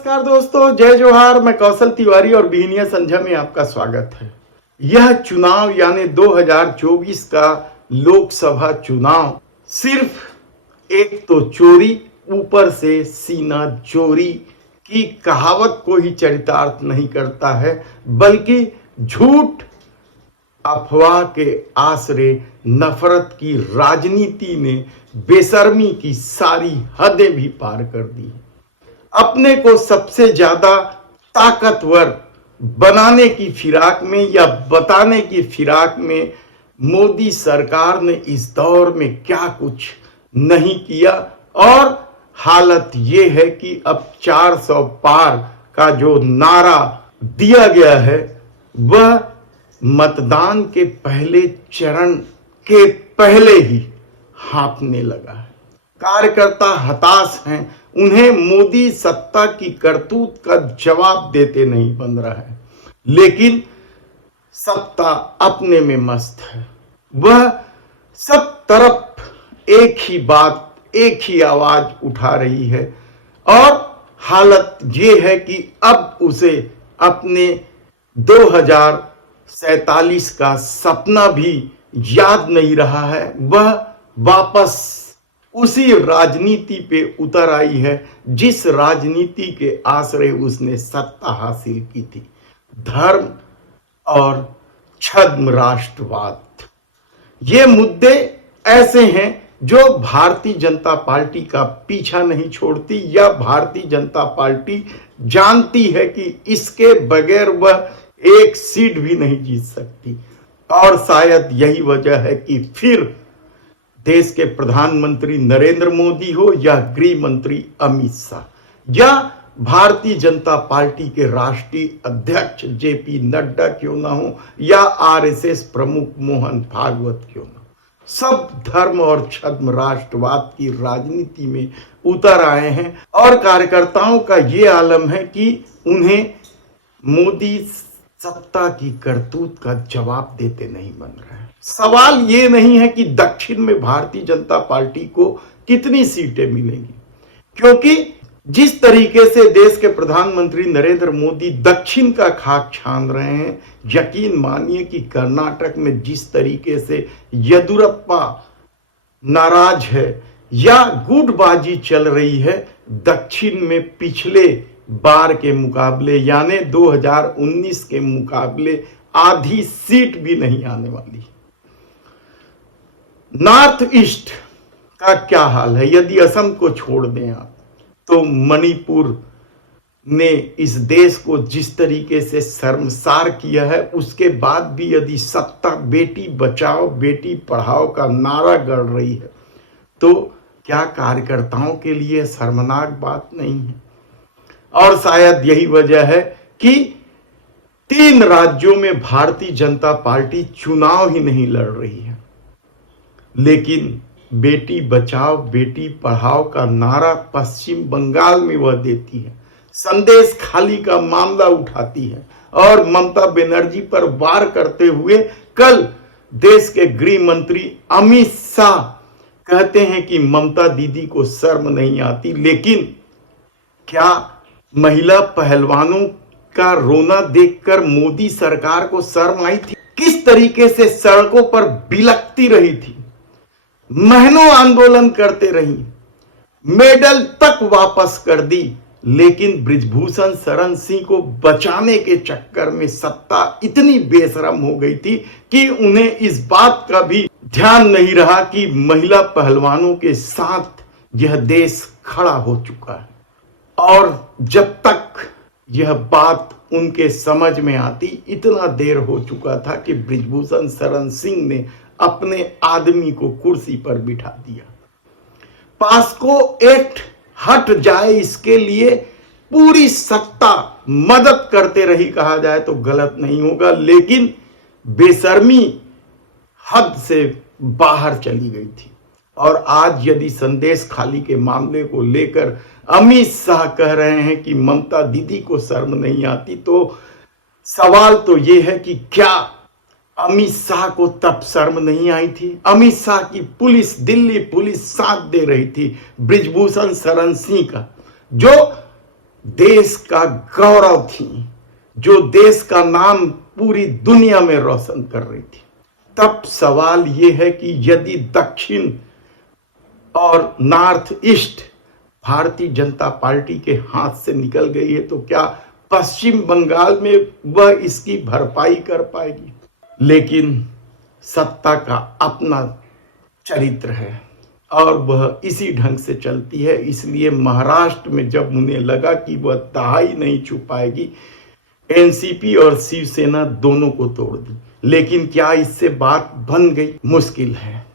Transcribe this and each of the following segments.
नमस्कार दोस्तों, जय जोहार। मैं कौशल तिवारी और बिहनिया संध्या में आपका स्वागत है। यह चुनाव यानी 2024 का लोकसभा चुनाव सिर्फ एक तो चोरी ऊपर से सीना चोरी की कहावत को ही चरितार्थ नहीं करता है, बल्कि झूठ अफवाह के आसरे नफरत की राजनीति ने बेशर्मी की सारी हदें भी पार कर दी। अपने को सबसे ज्यादा ताकतवर बनाने की फिराक में या बताने की फिराक में मोदी सरकार ने इस दौर में क्या कुछ नहीं किया, और हालत ये है कि अब 400 पार का जो नारा दिया गया है वह मतदान के पहले चरण के पहले ही हाँफने लगा है। कार्यकर्ता हताश हैं, उन्हें मोदी सत्ता की करतूत का जवाब देते नहीं बन रहा है, लेकिन सत्ता अपने में मस्त है। वह सब तरफ एक ही बात, एक ही आवाज उठा रही है, और हालत ये है कि अब उसे अपने 2047 का सपना भी याद नहीं रहा है। वह वापस उसी राजनीति पे उतर आई है जिस राजनीति के आश्रय उसने सत्ता हासिल की थी, धर्म और छद्म राष्ट्रवाद। ये मुद्दे ऐसे हैं जो भारतीय जनता पार्टी का पीछा नहीं छोड़ती, या भारतीय जनता पार्टी जानती है कि इसके बगैर वह एक सीट भी नहीं जीत सकती। और शायद यही वजह है कि फिर देश के प्रधानमंत्री नरेंद्र मोदी हो या गृह मंत्री अमित शाह या भारतीय जनता पार्टी के राष्ट्रीय अध्यक्ष जेपी नड्डा क्यों ना हो या आरएसएस प्रमुख मोहन भागवत क्यों ना हो, सब धर्म और छद्म राष्ट्रवाद की राजनीति में उतर आए हैं। और कार्यकर्ताओं का ये आलम है कि उन्हें मोदी सत्ता की करतूत का जवाब देते नहीं बन रहा है। सवाल ये नहीं है कि दक्षिण में भारतीय जनता पार्टी को कितनी सीटें मिलेंगी, क्योंकि जिस तरीके से देश के प्रधानमंत्री नरेंद्र मोदी दक्षिण का खाक छान रहे हैं, यकीन मानिए कि कर्नाटक में जिस तरीके से येदियुरप्पा नाराज है या गुटबाजी चल रही है, दक्षिण में पिछले बार के मुकाबले यानी 2019 के मुकाबले आधी सीट भी नहीं आने वाली। नॉर्थ ईस्ट का क्या हाल है? यदि असम को छोड़ दें आप, तो मणिपुर ने इस देश को जिस तरीके से शर्मसार किया है, उसके बाद भी यदि सत्ता बेटी बचाओ बेटी पढ़ाओ का नारा गढ़ रही है, तो क्या कार्यकर्ताओं के लिए शर्मनाक बात नहीं है? और शायद यही वजह है कि 3 राज्यों में भारतीय जनता पार्टी चुनाव ही नहीं लड़ रही है, लेकिन बेटी बचाओ बेटी पढ़ाओ का नारा पश्चिम बंगाल में वह देती है, संदेश खाली का मामला उठाती है, और ममता बनर्जी पर वार करते हुए कल देश के गृह मंत्री अमित शाह कहते हैं कि ममता दीदी को शर्म नहीं आती। लेकिन क्या महिला पहलवानों का रोना देखकर मोदी सरकार को शर्म आई थी? किस तरीके से सड़कों पर बिलखती रही थी, महीनों आंदोलन करते रही, मेडल तक वापस कर दी, लेकिन बृजभूषण शरण सिंह को बचाने के चक्कर में सत्ता इतनी बेशरम हो गई थी कि उन्हें इस बात का भी ध्यान नहीं रहा कि महिला पहलवानों के साथ यह देश खड़ा हो चुका है। और जब तक यह बात उनके समझ में आती, इतना देर हो चुका था कि बृजभूषण शरण सिंह ने अपने आदमी को कुर्सी पर बिठा दिया। पास्को एक्ट हट जाए, इसके लिए पूरी सत्ता मदद करते रही कहा जाए तो गलत नहीं होगा, लेकिन बेशर्मी हद से बाहर चली गई थी। और आज यदि संदेश खाली के मामले को लेकर अमित शाह कह रहे हैं कि ममता दीदी को शर्म नहीं आती, तो सवाल तो यह है कि क्या अमित शाह को तब शर्म नहीं आई थी? अमित शाह की पुलिस, दिल्ली पुलिस साथ दे रही थी बृजभूषण शरण सिंह का, जो देश का गौरव थी, जो देश का नाम पूरी दुनिया में रोशन कर रही थी। तब सवाल यह है कि यदि दक्षिण और north east Bharatiya Janata party के हाथ से निकल गई है तो क्या पश्चिम बंगाल में वह इसकी भरपाई कर पाएगी? लेकिन सत्ता का अपना चरित्र है और वह इसी ढंग से चलती है। इसलिए महाराष्ट्र में जब उन्हें लगा कि वह दहाई नहीं छुपाएगी, एनसीपी और शिवसेना दोनों को तोड़ दी। लेकिन क्या इससे बात बन गई? मुश्किल है।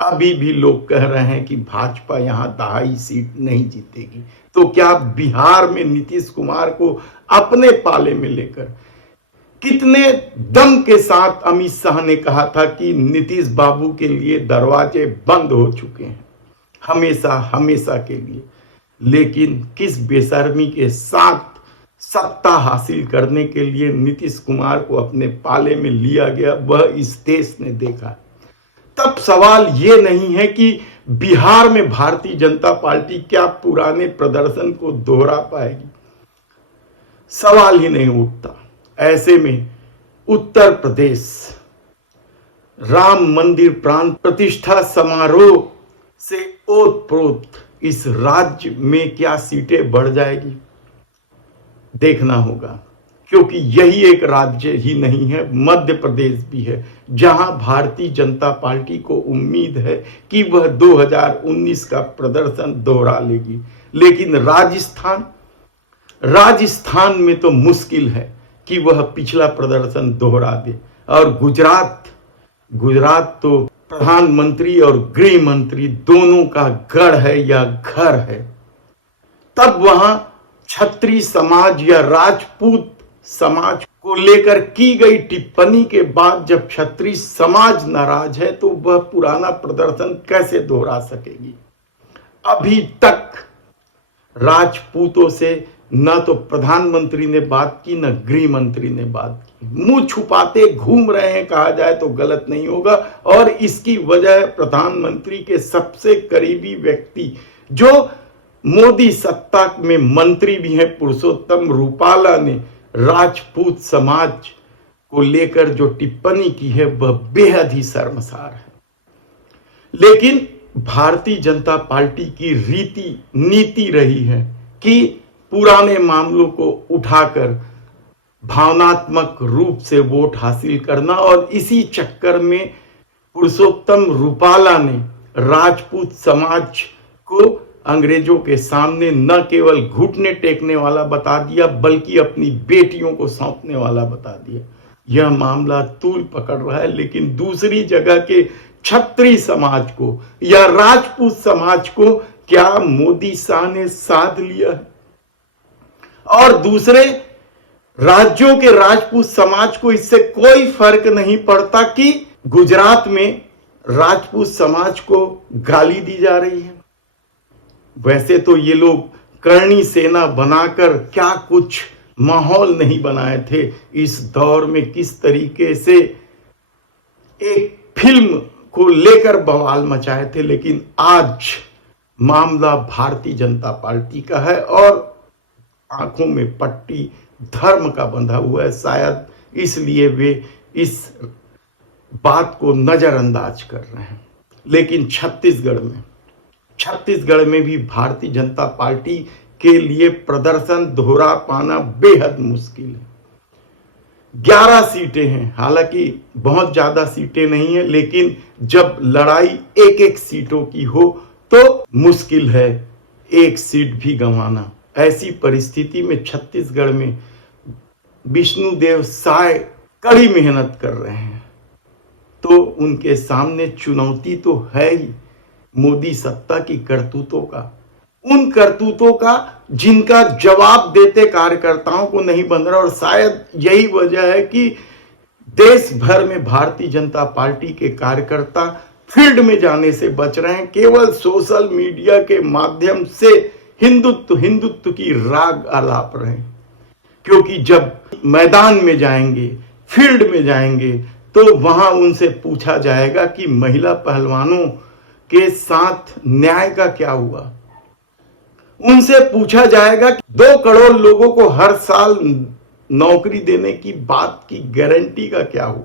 अभी भी लोग कह रहे हैं कि भाजपा यहां दहाई सीट नहीं जीतेगी। तो क्या बिहार में नीतीश कुमार को अपने पाले में लेकर कितने दम के साथ अमित शाह ने कहा था कि नीतीश बाबू के लिए दरवाजे बंद हो चुके हैं हमेशा हमेशा के लिए। लेकिन किस बेशर्मी के साथ सत्ता हासिल करने के लिए नीतीश कुमार को अपने पाले में लिया गया, वह इस देश ने देखा। तब सवाल यह नहीं है कि बिहार में भारतीय जनता पार्टी क्या पुराने प्रदर्शन को दोहरा पाएगी, सवाल ही नहीं उठता। ऐसे में उत्तर प्रदेश राम मंदिर प्राण प्रतिष्ठा समारोह से ओतप्रोत इस राज्य में क्या सीटें बढ़ जाएगी, देखना होगा। क्योंकि यही एक राज्य ही नहीं है, मध्य प्रदेश भी है, जहां भारतीय जनता पार्टी को उम्मीद है कि वह 2019 का प्रदर्शन दोहरा लेगी। लेकिन राजस्थान में तो मुश्किल है कि वह पिछला प्रदर्शन दोहरा दे। और गुजरात तो प्रधानमंत्री और गृह मंत्री दोनों का गढ़ है या घर है। तब वहां क्षत्रिय समाज या राजपूत समाज को लेकर की गई टिप्पणी के बाद जब क्षत्रिय समाज नाराज है तो वह पुराना प्रदर्शन कैसे दोहरा सकेगी? अभी तक राजपूतों से न तो प्रधानमंत्री ने बात की न गृह मंत्री ने बात की। मुंह छुपाते घूम रहे हैं कहा जाए तो गलत नहीं होगा। और इसकी वजह प्रधानमंत्री के सबसे करीबी व्यक्ति, जो मोदी सत्ता में मंत्री भी हैं, पुरुषोत्तम रूपाला ने राजपूत समाज को लेकर जो टिप्पणी की है वह बेहद ही शर्मसार है। लेकिन भारतीय जनता पार्टी की नीति रही है कि पुराने मामलों को उठाकर भावनात्मक रूप से वोट हासिल करना। और इसी चक्कर में पुरुषोत्तम रूपाला ने राजपूत समाज को अंग्रेजों के सामने न केवल घुटने टेकने वाला बता दिया बल्कि अपनी बेटियों को सौंपने वाला बता दिया। यह मामला तूल पकड़ रहा है। लेकिन दूसरी जगह के क्षत्रिय समाज को या राजपूत समाज को क्या मोदी शाह ने साध लिया है? और दूसरे राज्यों के राजपूत समाज को इससे कोई फर्क नहीं पड़ता कि गुजरात में राजपूत समाज को गाली दी जा रही है। वैसे तो ये लोग करणी सेना बनाकर क्या कुछ माहौल नहीं बनाए थे इस दौर में, किस तरीके से एक फिल्म को लेकर बवाल मचाए थे। लेकिन आज मामला भारतीय जनता पार्टी का है और आंखों में पट्टी धर्म का बंधा हुआ है। शायद इसलिए वे इस बात को नजरअंदाज कर रहे हैं। लेकिन छत्तीसगढ़ में भी भारतीय जनता पार्टी के लिए प्रदर्शन दोहरा पाना बेहद मुश्किल है। 11 सीटें हैं, हालांकि बहुत ज्यादा सीटें नहीं है, लेकिन जब लड़ाई एक सीटों की हो तो मुश्किल है एक सीट भी गंवाना। ऐसी परिस्थिति में छत्तीसगढ़ में विष्णुदेव साय कड़ी मेहनत कर रहे हैं, तो उनके सामने चुनौती तो है ही मोदी सत्ता की करतूतों का, उन करतूतों का जिनका जवाब देते कार्यकर्ताओं को नहीं बन रहा। और शायद यही वजह है कि देश भर में भारतीय जनता पार्टी के कार्यकर्ता फील्ड में जाने से बच रहे हैं, केवल सोशल मीडिया के माध्यम से हिंदुत्व की राग आलाप रहे हैं। क्योंकि जब मैदान में जाएंगे, फील्ड में जाएंगे, तो वहां उनसे पूछा जाएगा कि महिला पहलवानों के साथ न्याय का क्या हुआ। उनसे पूछा जाएगा कि 2 करोड़ लोगों को हर साल नौकरी देने की बात की गारंटी का क्या हुआ?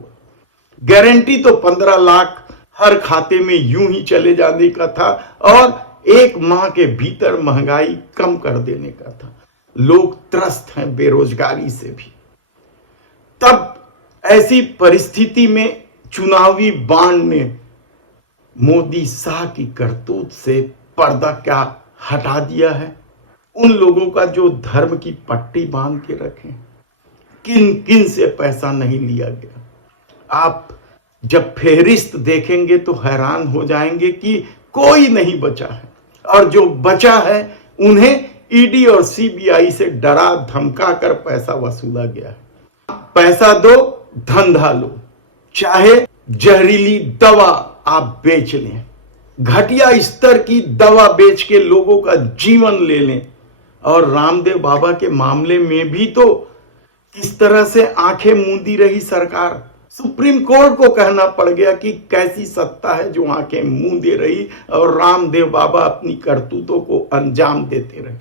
गारंटी तो 15 लाख हर खाते में यूं ही चले जाने का था और 1 माह के भीतर महंगाई कम कर देने का था। लोग त्रस्त हैं बेरोजगारी से भी। तब ऐसी परिस्थिति में चुनावी बाण ने मोदी शाह की करतूत से पर्दा क्या हटा दिया है? उन लोगों का जो धर्म की पट्टी बांध के रखे, किन किन से पैसा नहीं लिया गया। आप जब फेहरिस्त देखेंगे तो हैरान हो जाएंगे कि कोई नहीं बचा है, और जो बचा है उन्हें ईडी और सीबीआई से डरा धमका कर पैसा वसूला गया है। पैसा दो, धंधा लो, चाहे जहरीली दवा आप बेच लें, घटिया स्तर की दवा बेच के लोगों का जीवन ले लें। और रामदेव बाबा के मामले में भी तो किस तरह से आंखें मूंदी रही सरकार। सुप्रीम कोर्ट को कहना पड़ गया कि कैसी सत्ता है जो आंखें मूंदे रही और रामदेव बाबा अपनी करतूतों को अंजाम देते रहे।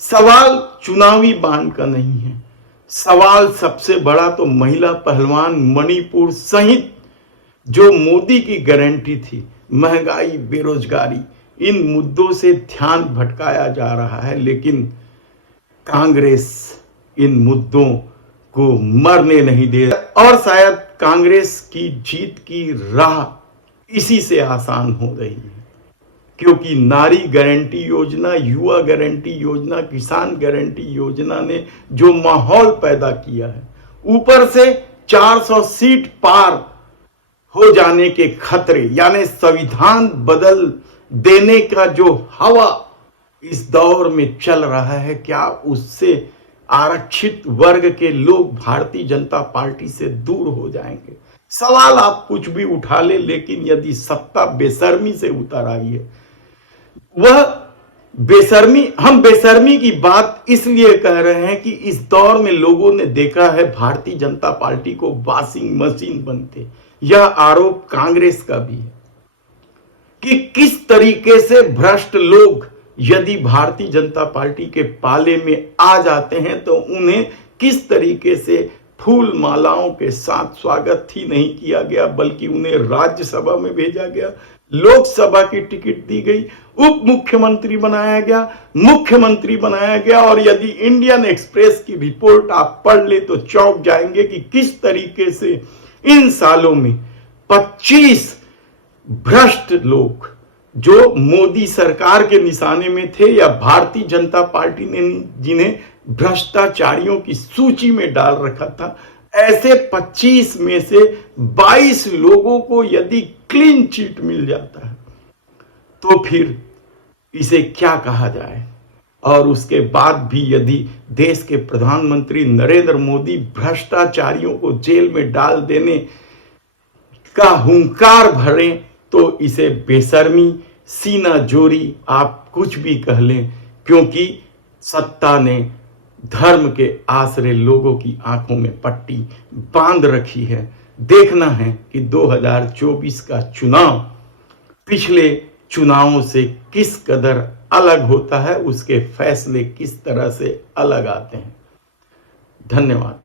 सवाल चुनावी बांड का नहीं है, सवाल सबसे बड़ा तो महिला पहलवान मणिपुर सहित जो मोदी की गारंटी थी, महंगाई, बेरोजगारी, इन मुद्दों से ध्यान भटकाया जा रहा है। लेकिन कांग्रेस इन मुद्दों को मरने नहीं दे, और शायद कांग्रेस की जीत की राह इसी से आसान हो रही है, क्योंकि नारी गारंटी योजना, युवा गारंटी योजना, किसान गारंटी योजना ने जो माहौल पैदा किया है, ऊपर से 400 सीट पार हो जाने के खतरे, यानी संविधान बदल देने का जो हवा इस दौर में चल रहा है, क्या उससे आरक्षित वर्ग के लोग भारतीय जनता पार्टी से दूर हो जाएंगे? सवाल आप कुछ भी उठा ले, लेकिन यदि सत्ता बेशर्मी से उतर आई है, वह बेशर्मी, हम बेशर्मी की बात इसलिए कह रहे हैं कि इस दौर में लोगों ने देखा है भारतीय जनता पार्टी को वॉशिंग मशीन बनते। यह आरोप कांग्रेस का भी है कि किस तरीके से भ्रष्ट लोग यदि भारतीय जनता पार्टी के पाले में आ जाते हैं तो उन्हें किस तरीके से फूल मालाओं के साथ स्वागत ही नहीं किया गया, बल्कि उन्हें राज्यसभा में भेजा गया, लोकसभा की टिकट दी गई, उप मुख्यमंत्री बनाया गया, मुख्यमंत्री बनाया गया। और यदि इंडियन एक्सप्रेस की रिपोर्ट आप पढ़ ले तो चौंक जाएंगे कि किस तरीके से इन सालों में 25 भ्रष्ट लोग जो मोदी सरकार के निशाने में थे या भारतीय जनता पार्टी ने जिन्हें भ्रष्टाचारियों की सूची में डाल रखा था, ऐसे 25 में से 22 लोगों को यदि क्लीन चिट मिल जाता है तो फिर इसे क्या कहा जाए। और उसके बाद भी यदि देश के प्रधानमंत्री नरेंद्र मोदी भ्रष्टाचारियों को जेल में डाल देने का हुंकार भरे तो इसे बेशर्मी, सीना जोरी, आप कुछ भी कह लें, क्योंकि सत्ता ने धर्म के आसरे लोगों की आंखों में पट्टी बांध रखी है। देखना है कि 2024 का चुनाव पिछले चुनावों से किस कदर अलग होता है, उसके फैसले किस तरह से अलग आते हैं। धन्यवाद।